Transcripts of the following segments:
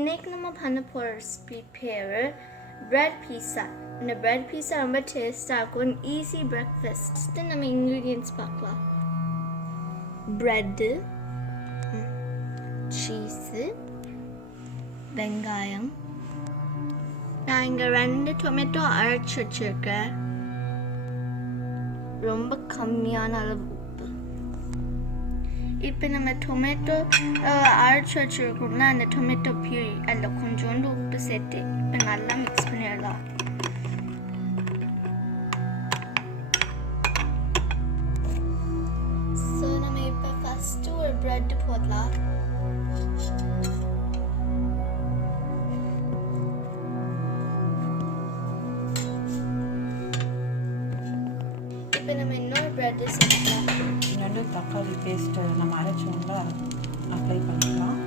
இன்னைக்கு நம்ம பண்ண போகிற ரெசிபி பேர் பிரெட் பீஸா. இந்த பிரெட் பீஸா ரொம்ப டேஸ்டாக இருக்கும். Easy breakfast. நம்ம இன்க்ரீடியன்ட்ஸ் பார்க்கலாம். ப்ரெட்டு, சீஸு, வெங்காயம். நான் இங்கே 2 டொமேட்டோ அரைச்சி வச்சுருக்கேன். ரொம்ப கம்மியான அளவு உப்பு. இப்போ நம்ம டொமேட்டோ அரைச்சி வச்சுருக்கோம்னா அந்த டொமேட்டோ பியூரி அதில் கொஞ்சோண்டு உப்பு சேர்த்து இப்போ நல்லா மிக்ஸ் பண்ணிடலாம். ஸோ நம்ம இப்போ ஃபஸ்ட்டு ஒரு ப்ரெட் போடலாம். இப்போ நம்ம இன்னொரு ப்ரெட்டு சேர்க்கலாம். இன்னொன்று தக்காளி பேஸ்ட்டு நம்ம அரைச்சோம்ல அப்ளை பண்ணிக்கலாம்.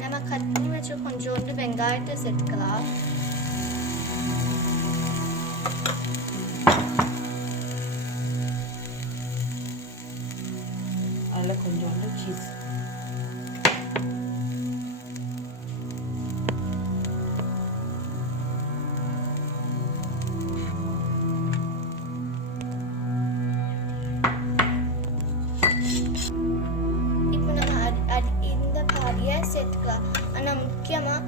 நம்ம கட் பண்ணி வச்சு கொஞ்சோண்டு வெங்காயத்தை சேர்த்துக்கலாம். அதில் கொஞ்சோண்டு சீஸ். இந்த பாதியை சேர்த்துக்கலாம். ஆனால் முக்கியமாக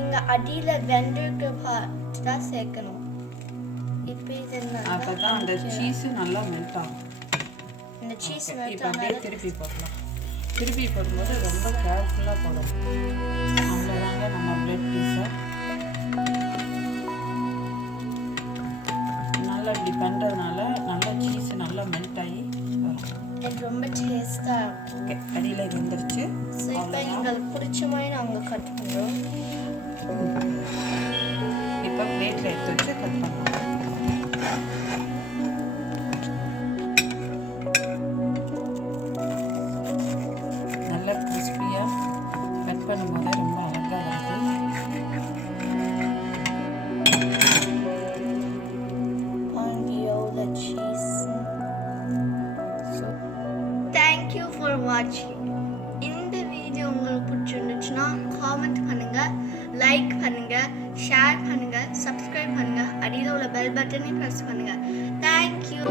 இங்கே அடியில் வெந்திருக்கிற பார்ட் தான் சேர்க்கணும். இப்போ இது அப்போ தான் அந்த சீஸு நல்லா மெல்ட் ஆகும். இந்த சீஸ் இப்போ அப்படியே திருப்பி போடலாம். திருப்பி போடும்போது ரொம்ப கேர்ஃபுல்லாக போடணும். அவ்வளோதாங்க நம்ம பிரெட் பீஸா. நல்லா இப்படி பண்ணுறதுனால நல்லா சீஸு நல்லா மெல்ட் ஆகி வரும். இது ரொம்ப டேஸ்ட்டாக இருக்கும். ஓகே, அடியில் இது வந்துருச்சு. ஸோ இப்போ எங்களுக்கு பிடிச்ச மாதிரி நாங்கள் கட் பண்ணுறோம். இப்போ பிளேட்டில் எடுத்து வச்சு கட் பண்ணலாம். நல்லா கிறிஸ்பியாக கட் பண்ணும்போது ரொம்ப அழகாக வருது. தேங்க்யூ ஃபார் வாட்சிங். இந்த வீடியோ உங்களுக்கு பிடிச்சிருந்துச்சுன்னா காமெண்ட் பண்ணுங்கள், லைக் பண்ணுங்கள், ஷேர் பண்ணுங்கள், சப்ஸ்கிரைப் பண்ணுங்கள். அடியில் உள்ள பெல் பட்டனையும் ப்ரெஸ் பண்ணுங்கள். தேங்க்யூ.